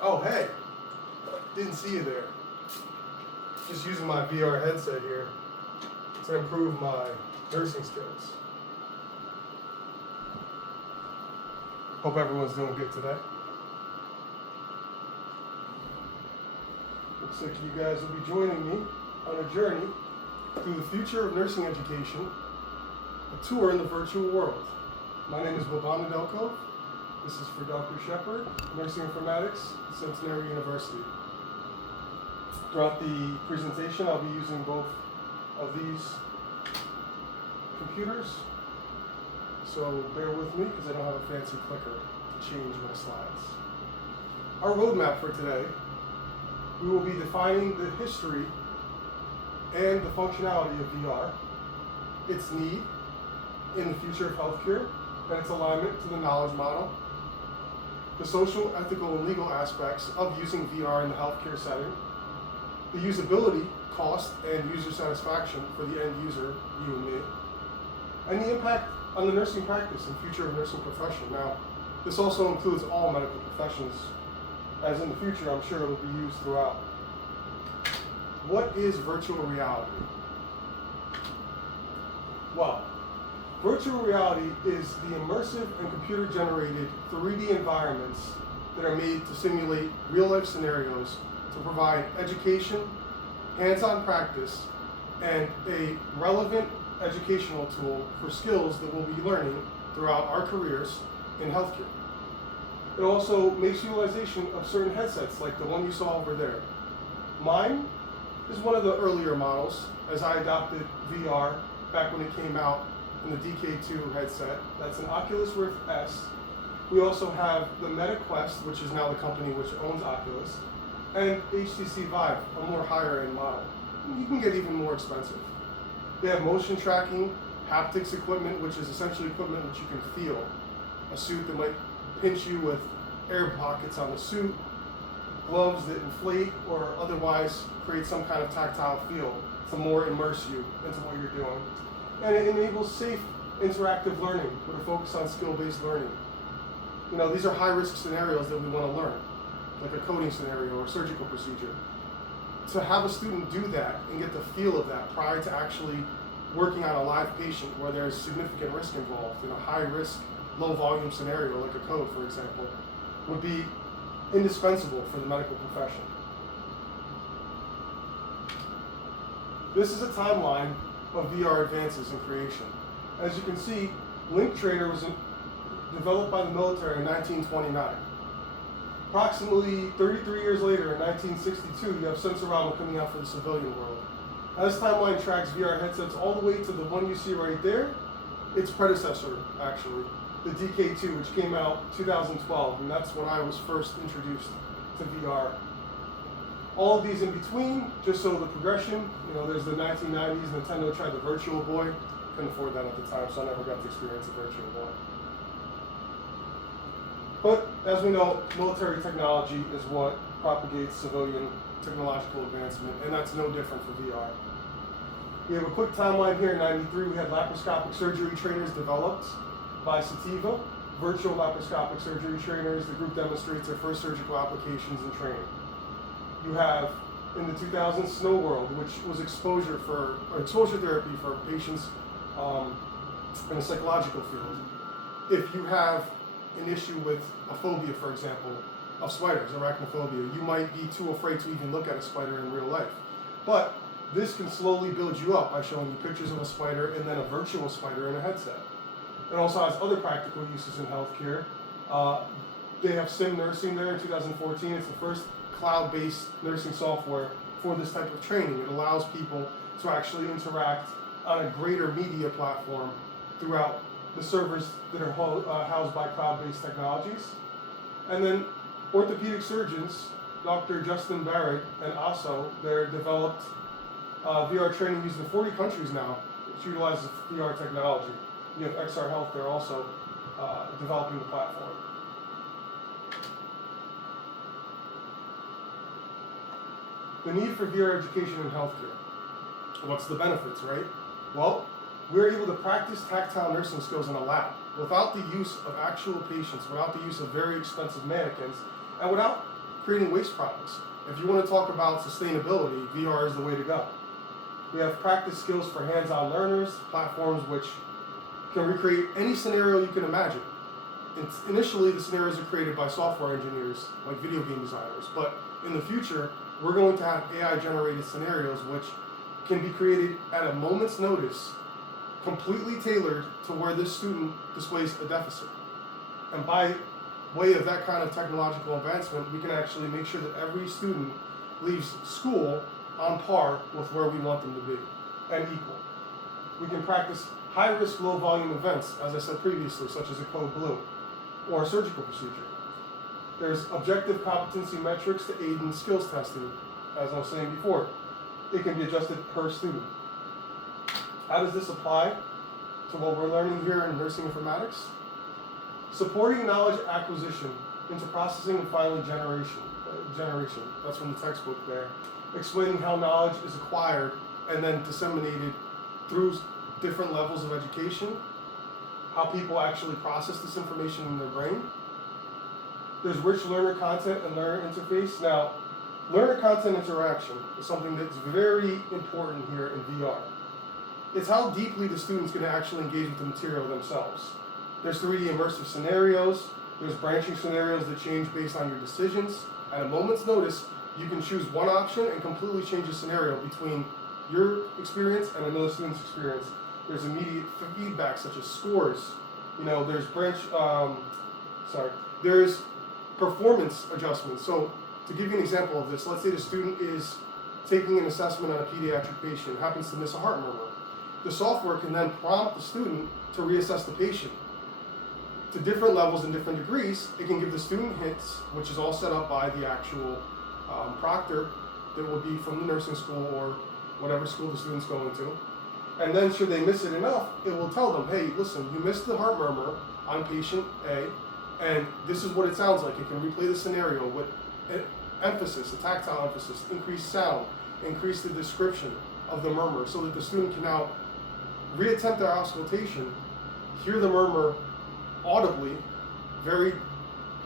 Oh, hey, didn't see you there. Just using my VR headset here to improve my nursing skills. Hope everyone's doing good today. Looks like you guys will be joining me on a journey through the future of nursing education, a tour in the virtual world. My name is Boban Nedelkov. This is for Dr. Shepard, Nursing Informatics at Centenary University. Throughout the presentation, I'll be using both of these computers. So bear with me because I don't have a fancy clicker to change my slides. Our roadmap for today, we will be defining the history and the functionality of VR, its need in the future of healthcare, and its alignment to the knowledge model, the social, ethical, and legal aspects of using VR in the healthcare setting, the usability, cost, and user satisfaction for the end user, you and me, and the impact on the nursing practice and future of nursing profession. Now, this also includes all medical professions, as in the future I'm sure it will be used throughout. What is virtual reality? Well, virtual reality is the immersive and computer-generated 3D environments that are made to simulate real-life scenarios to provide education, hands-on practice, and a relevant educational tool for skills that we'll be learning throughout our careers in healthcare. It also makes utilization of certain headsets like the one you saw over there. Mine is one of the earlier models, as I adopted VR back when it came out in the DK2 headset. That's an Oculus Rift S. We also have the Meta Quest, which is now the company which owns Oculus, and HTC Vive, a more higher end model. You can get even more expensive. They have motion tracking, haptics equipment, which is essentially equipment which you can feel. A suit that might pinch you with air pockets on the suit, gloves that inflate or otherwise create some kind of tactile feel to more immerse you into what you're doing. And it enables safe interactive learning with a focus on skill-based learning. You know, these are high-risk scenarios that we want to learn, like a coding scenario or surgical procedure. To have a student do that and get the feel of that prior to actually working on a live patient where there's significant risk involved in a high-risk, low-volume scenario, like a code, for example, would be indispensable for the medical profession. This is a timeline of VR advances in creation. As you can see, LinkTrainer was developed by the military in 1929. Approximately 33 years later, in 1962, you have Sensorama coming out for the civilian world. Now, this timeline tracks VR headsets all the way to the one you see right there, its predecessor, actually, the DK2, which came out 2012, and that's when I was first introduced to VR. All of these in between, just so the progression, you know, there's the 1990s, Nintendo tried the Virtual Boy. Couldn't afford that at the time, so I never got to experience a Virtual Boy. But as we know, military technology is what propagates civilian technological advancement, and that's no different for VR. We have a quick timeline here. In '93, we had laparoscopic surgery trainers developed by Sativa, virtual laparoscopic surgery trainers. The group demonstrates their first surgical applications and training. You have, in the 2000s, Snow World, which was exposure therapy for patients in a psychological field. If you have an issue with a phobia, for example, of spiders, arachnophobia, you might be too afraid to even look at a spider in real life. But this can slowly build you up by showing you pictures of a spider and then a virtual spider in a headset. It also has other practical uses in healthcare. They have Sim Nursing there in 2014. It's the first cloud-based nursing software for this type of training. It allows people to actually interact on a greater media platform throughout the servers that are housed by cloud-based technologies. And then orthopedic surgeons, Dr. Justin Barrett and ASO, they're developed VR training used in 40 countries now, which utilizes VR technology. You have XR Health, they're also developing the platform. The need for VR education in healthcare. What's the benefits, right? Well, we're able to practice tactile nursing skills in a lab without the use of actual patients, without the use of very expensive mannequins, and without creating waste products. If you want to talk about sustainability, VR is the way to go. We have practice skills for hands-on learners, platforms which can recreate any scenario you can imagine. Initially, the scenarios are created by software engineers, like video game designers, but in the future, we're going to have AI-generated scenarios which can be created at a moment's notice, completely tailored to where this student displays a deficit. And by way of that kind of technological advancement, we can actually make sure that every student leaves school on par with where we want them to be, and equal. We can practice high-risk, low-volume events, as I said previously, such as a code blue, or a surgical procedure. There's objective competency metrics to aid in skills testing, as I was saying before. It can be adjusted per student. How does this apply to what we're learning here in nursing informatics? Supporting knowledge acquisition into processing and finally generation. That's from the textbook there. Explaining how knowledge is acquired and then disseminated through different levels of education, how people actually process this information in their brain. There's rich learner content and learner interface. Now, learner content interaction is something that's very important here in VR. It's how deeply the student's going to actually engage with the material themselves. There's 3D immersive scenarios. There's branching scenarios that change based on your decisions. At a moment's notice, you can choose one option and completely change the scenario between your experience and another student's experience. There's immediate feedback, such as scores. There's there's performance adjustments. So to give you an example of this, let's say the student is taking an assessment on a pediatric patient, happens to miss a heart murmur. The software can then prompt the student to reassess the patient. To different levels and different degrees, it can give the student hints, which is all set up by the actual proctor that will be from the nursing school or whatever school the student's going to. And then should they miss it enough, it will tell them, hey, listen, you missed the heart murmur on patient A, and this is what it sounds like. It can replay the scenario with emphasis, a tactile emphasis, increase sound, increase the description of the murmur so that the student can now reattempt their auscultation, hear the murmur audibly, very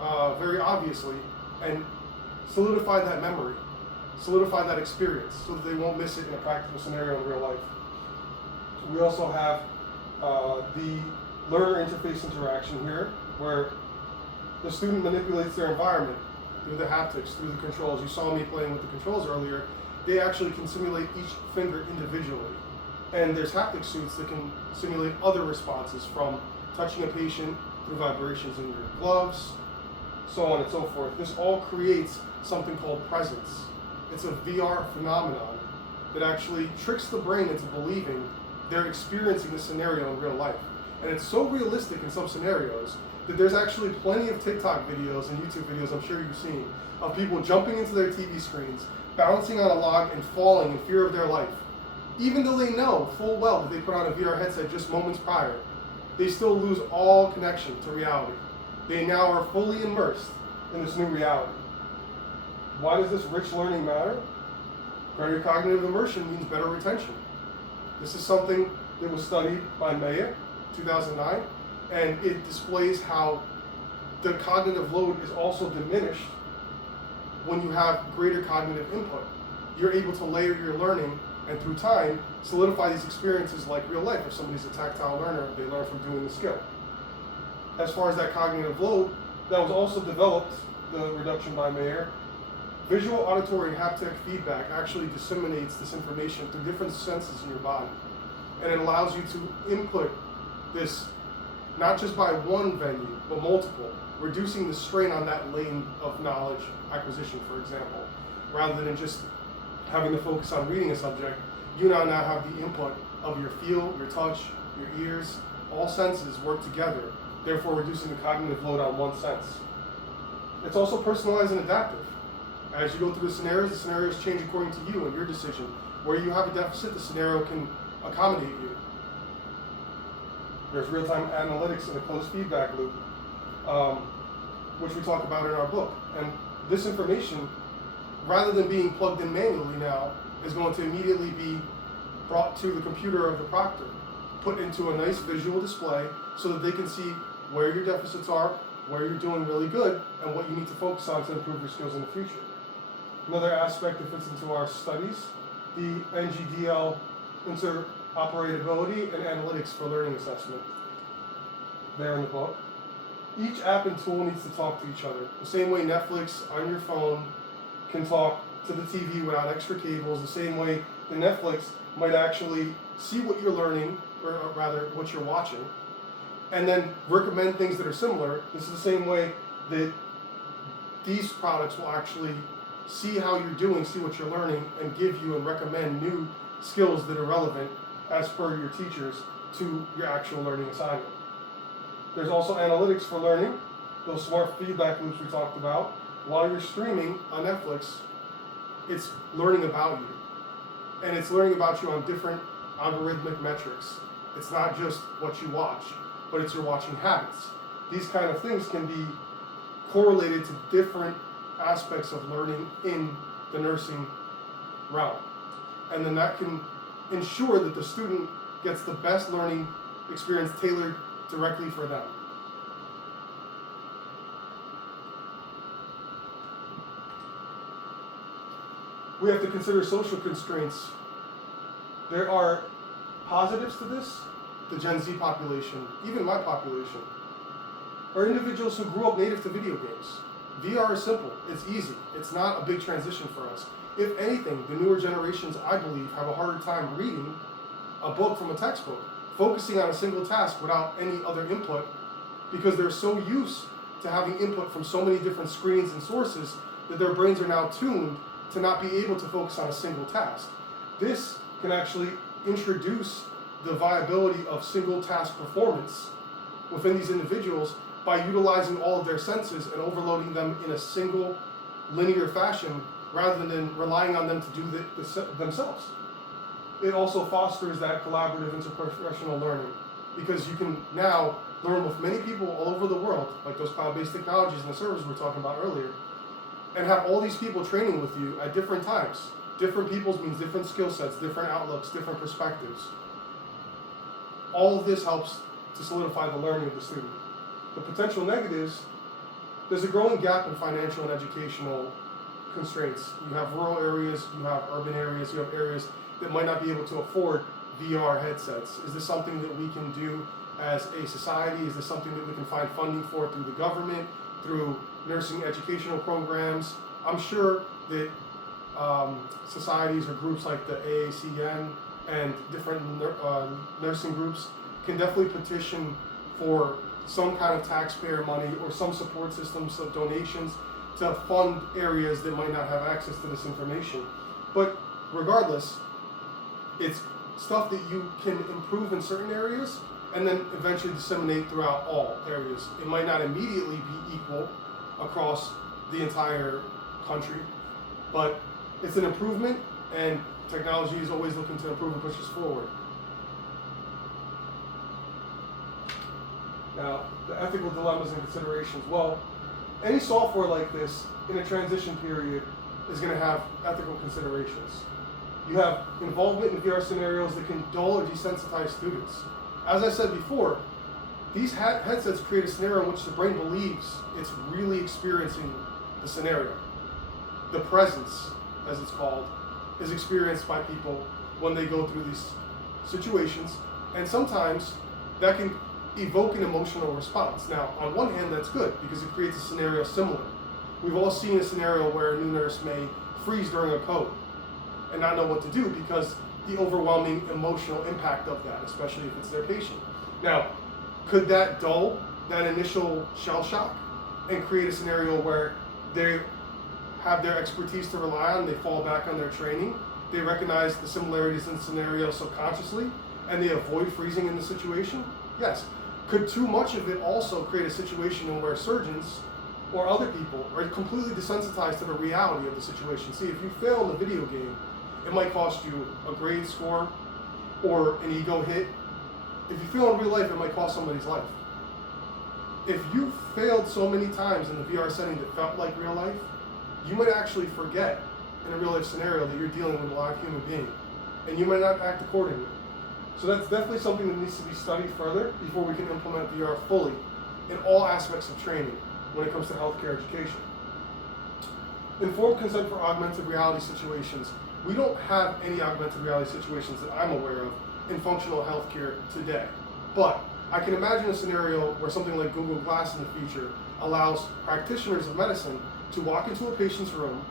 obviously, and solidify that memory, solidify that experience so that they won't miss it in a practical scenario in real life. We also have the learner interface interaction here, where the student manipulates their environment through the haptics, through the controls. You saw me playing with the controls earlier. They actually can simulate each finger individually. And there's haptic suits that can simulate other responses, from touching a patient through vibrations in your gloves, so on and so forth. This all creates something called presence. It's a VR phenomenon that actually tricks the brain into believing they're experiencing the scenario in real life. And it's so realistic in some scenarios that there's actually plenty of TikTok videos and YouTube videos, I'm sure you've seen, of people jumping into their TV screens, bouncing on a log and falling in fear of their life. Even though they know full well that they put on a VR headset just moments prior, they still lose all connection to reality. They now are fully immersed in this new reality. Why does this rich learning matter? Greater cognitive immersion means better retention. This is something that was studied by Mayer, 2009, and it displays how the cognitive load is also diminished when you have greater cognitive input. You're able to layer your learning and through time solidify these experiences like real life. If somebody's a tactile learner, they learn from doing the skill. As far as that cognitive load, that was also developed, the reduction by Mayer. Visual, auditory, and haptic feedback actually disseminates this information through different senses in your body. And it allows you to input this not just by one venue, but multiple, reducing the strain on that lane of knowledge acquisition, for example. Rather than just having to focus on reading a subject, you now have the input of your feel, your touch, your ears, all senses work together, therefore reducing the cognitive load on one sense. It's also personalized and adaptive. As you go through the scenarios change according to you and your decision. Where you have a deficit, the scenario can accommodate you. There's real-time analytics and a closed feedback loop, which we talk about in our book. And this information, rather than being plugged in manually now, is going to immediately be brought to the computer of the proctor, put into a nice visual display so that they can see where your deficits are, where you're doing really good and what you need to focus on to improve your skills in the future. Another aspect that fits into our studies, the NGDL interoperability and analytics for learning assessment. There in the book. Each app and tool needs to talk to each other. The same way Netflix on your phone can talk to the TV without extra cables, the same way the Netflix might actually see what you're learning, or rather what you're watching, and then recommend things that are similar. This is the same way that these products will actually see how you're doing, see what you're learning, and give you and recommend new skills that are relevant as per your teachers to your actual learning assignment. There's also analytics for learning, those smart feedback loops we talked about. While you're streaming on Netflix, it's learning about you. And it's learning about you on different algorithmic metrics. It's not just what you watch, but it's your watching habits. These kind of things can be correlated to different aspects of learning in the nursing realm. And then that can ensure that the student gets the best learning experience tailored directly for them. We have to consider social constraints. There are positives to this. The Gen Z population, even my population, are individuals who grew up native to video games. VR is simple, it's easy, it's not a big transition for us. If anything, the newer generations, I believe, have a harder time reading a book from a textbook, focusing on a single task without any other input, because they're so used to having input from so many different screens and sources that their brains are now tuned to not be able to focus on a single task. This can actually introduce the viability of single task performance within these individuals by utilizing all of their senses and overloading them in a single linear fashion rather than relying on them to do themselves. It also fosters that collaborative interprofessional learning, because you can now learn with many people all over the world, like those cloud-based technologies and the servers we were talking about earlier, and have all these people training with you at different times. Different peoples means different skill sets, different outlooks, different perspectives. All of this helps to solidify the learning of the student. The potential negatives, there's a growing gap in financial and educational constraints. You have rural areas, you have urban areas, you have areas that might not be able to afford VR headsets. Is this something that we can do as a society? Is this something that we can find funding for through the government, through nursing educational programs? I'm sure that societies or groups like the AACN and different nursing groups can definitely petition for some kind of taxpayer money or some support systems of donations to fund areas that might not have access to this information. But regardless, it's stuff that you can improve in certain areas and then eventually disseminate throughout all areas. It might not immediately be equal across the entire country, but it's an improvement, and technology is always looking to improve and push us forward. Now, the ethical dilemmas and considerations. Well, any software like this in a transition period is going to have ethical considerations. You have involvement in VR scenarios that can dull or desensitize students. As I said before, these headsets create a scenario in which the brain believes it's really experiencing the scenario. The presence, as it's called, is experienced by people when they go through these situations, and sometimes that can evoke an emotional response. Now, on one hand, that's good because it creates a scenario similar. We've all seen a scenario where a new nurse may freeze during a code and not know what to do because the overwhelming emotional impact of that, especially if it's their patient. Now, could that dull that initial shell shock and create a scenario where they have their expertise to rely on, they fall back on their training, they recognize the similarities in the scenario subconsciously, and they avoid freezing in the situation? Yes. Could too much of it also create a situation in where surgeons or other people are completely desensitized to the reality of the situation? See, if you fail in a video game, it might cost you a grade score or an ego hit. If you fail in real life, it might cost somebody's life. If you failed so many times in the VR setting that felt like real life, you might actually forget in a real life scenario that you're dealing with a live human being, and you might not act accordingly. So that's definitely something that needs to be studied further before we can implement VR fully in all aspects of training when it comes to healthcare education. Informed consent for augmented reality situations. We don't have any augmented reality situations that I'm aware of in functional healthcare today. But I can imagine a scenario where something like Google Glass in the future allows practitioners of medicine to walk into a patient's room,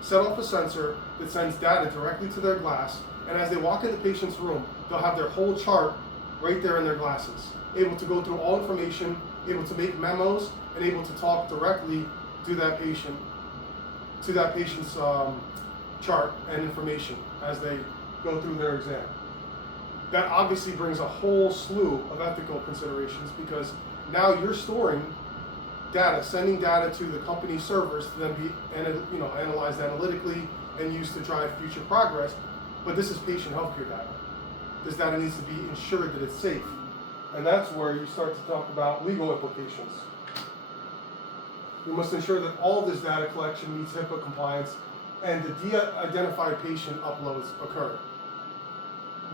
set off a sensor that sends data directly to their glass, and as they walk in the patient's room, they'll have their whole chart right there in their glasses, able to go through all information, able to make memos, and able to talk directly to that patient's chart and information as they go through their exam. That obviously brings a whole slew of ethical considerations, because now you're storing data, sending data to the company's servers to then be analyzed analytically and used to drive future progress. But this is patient healthcare data. This data needs to be ensured that it's safe. And that's where you start to talk about legal implications. We must ensure that all of this data collection meets HIPAA compliance and the de-identified patient uploads occur.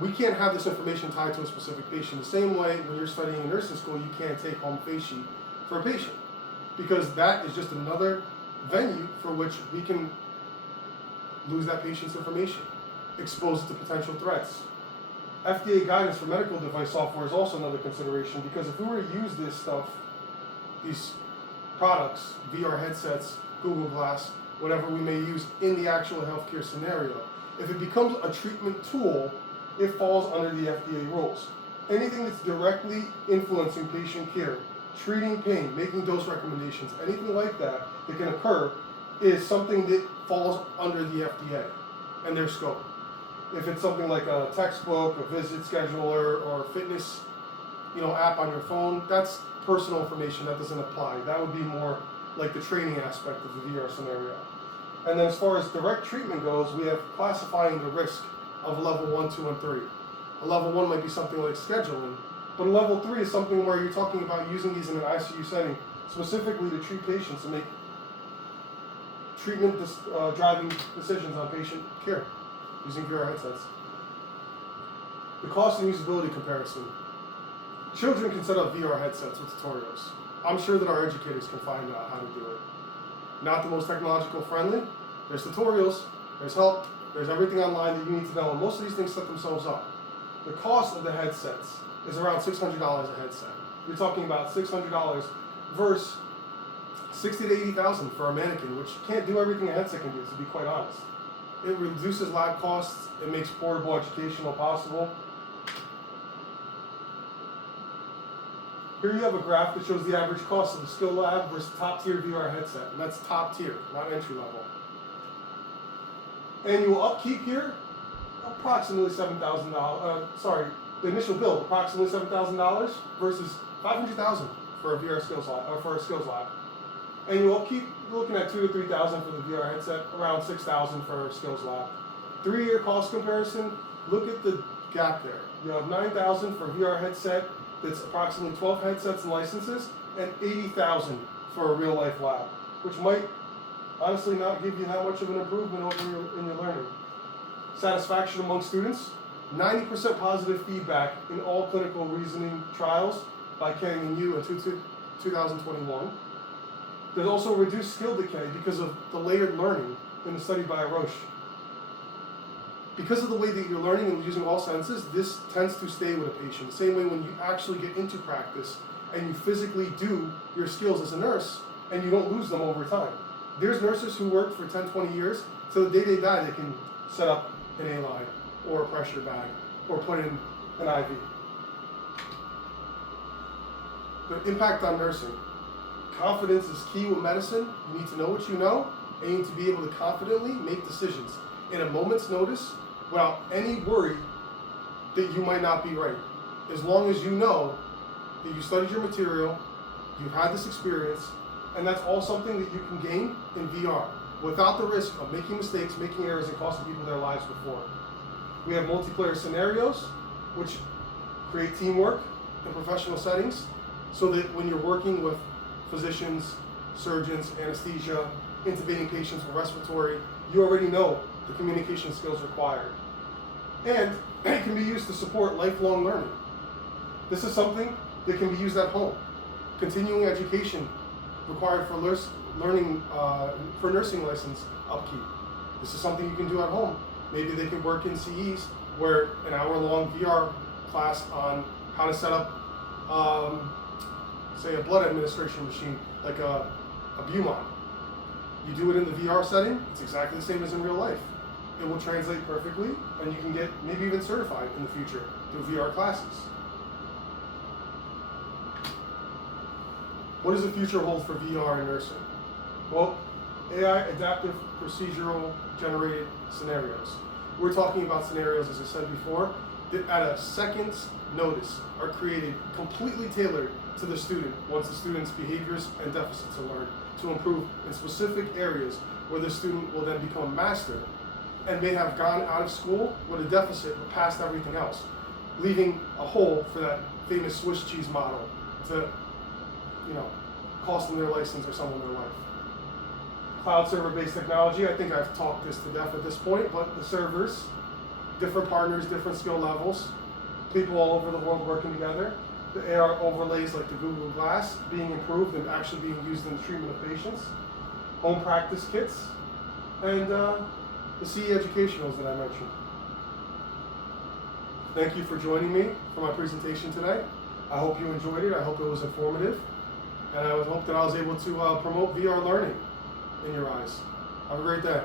We can't have this information tied to a specific patient. The same way when you're studying in nursing school, you can't take home face sheet for a patient, because that is just another venue for which we can lose that patient's information, expose it to potential threats. FDA guidance for medical device software is also another consideration, because if we were to use this stuff, these products, VR headsets, Google Glass, whatever we may use in the actual healthcare scenario, if it becomes a treatment tool, it falls under the FDA rules. Anything that's directly influencing patient care, treating pain, making dose recommendations, anything like that that can occur is something that falls under the FDA and their scope. If it's something like a textbook, a visit scheduler, or a fitness app on your phone, that's personal information, that doesn't apply. That would be more like the training aspect of the VR scenario. And then as far as direct treatment goes, we have classifying the risk of level 1, 2, and 3. A level 1 might be something like scheduling, but a level 3 is something where you're talking about using these in an ICU setting, specifically to treat patients and make treatment driving decisions on patient care using VR headsets. The cost and usability comparison. Children can set up VR headsets with tutorials. I'm sure that our educators can find out how to do it. Not the most technological friendly. There's tutorials, there's help, there's everything online that you need to know, and most of these things set themselves up. The cost of the headsets is around $600 a headset. You're talking about $600 versus $60,000 to $80,000 for a mannequin, which can't do everything a headset can do, to be quite honest. It reduces lab costs, it makes portable educational possible. Here you have a graph that shows the average cost of the skill lab versus top tier VR headset, and that's top tier, not entry level. Annual upkeep here, approximately $7,000. The initial bill, approximately $7,000 versus $500,000 for a VR skills lab, or for a skills lab. Annual upkeep, you're looking at $2,000 to $3,000 for the VR headset, around $6,000 for a skills lab. 3-year cost comparison, look at the gap there. You have $9,000 for VR headset, that's approximately 12 headsets and licenses, and $80,000 for a real life lab, which might honestly not give you that much of an improvement in your learning. Satisfaction among students, 90% positive feedback in all clinical reasoning trials by Kang and Yu in 2021. There's also reduced skill decay because of the layered learning in the study by Roche. Because of the way that you're learning and using all senses, this tends to stay with a patient. The same way when you actually get into practice and you physically do your skills as a nurse and you don't lose them over time. There's nurses who work for 10, 20 years, so the day they die, they can set up an A-line or a pressure bag or put in an IV. The impact on nursing. Confidence is key with medicine. You need to know what you know, and you need to be able to confidently make decisions in a moment's notice without any worry that you might not be right. As long as you know that you studied your material, you've had this experience, and that's all something that you can gain in VR without the risk of making mistakes, making errors, and costing people their lives before. We have multiplayer scenarios, which create teamwork in professional settings, so that when you're working with physicians, surgeons, anesthesia, intubating patients with respiratory, you already know the communication skills required. And it can be used to support lifelong learning. This is something that can be used at home. continuing education required for learning for nursing license upkeep. This is something you can do at home. Maybe they could work in CEs where an hour-long VR class on how to set up, say, a blood administration machine like a Beaumont. You do it in the VR setting, it's exactly the same as in real life. It will translate perfectly, and you can get maybe even certified in the future through VR classes. What does the future hold for VR in nursing? Well, AI, adaptive procedural generated scenarios. We're talking about scenarios, as I said before, that at a second's notice are created completely tailored to the student once the student's behaviors and deficits are learned to improve in specific areas where the student will then become a master and may have gone out of school with a deficit but passed everything else, leaving a hole for that famous Swiss cheese model to, cost them their license or someone their life. Cloud server-based technology, I think I've talked this to death at this point, but the servers, different partners, different skill levels, people all over the world working together, the AR overlays like the Google Glass being improved and actually being used in the treatment of patients, home practice kits, and the CE educationals that I mentioned. Thank you for joining me for my presentation today. I hope you enjoyed it. I hope it was informative. And I hope that I was able to promote VR learning in your eyes. Have a great day.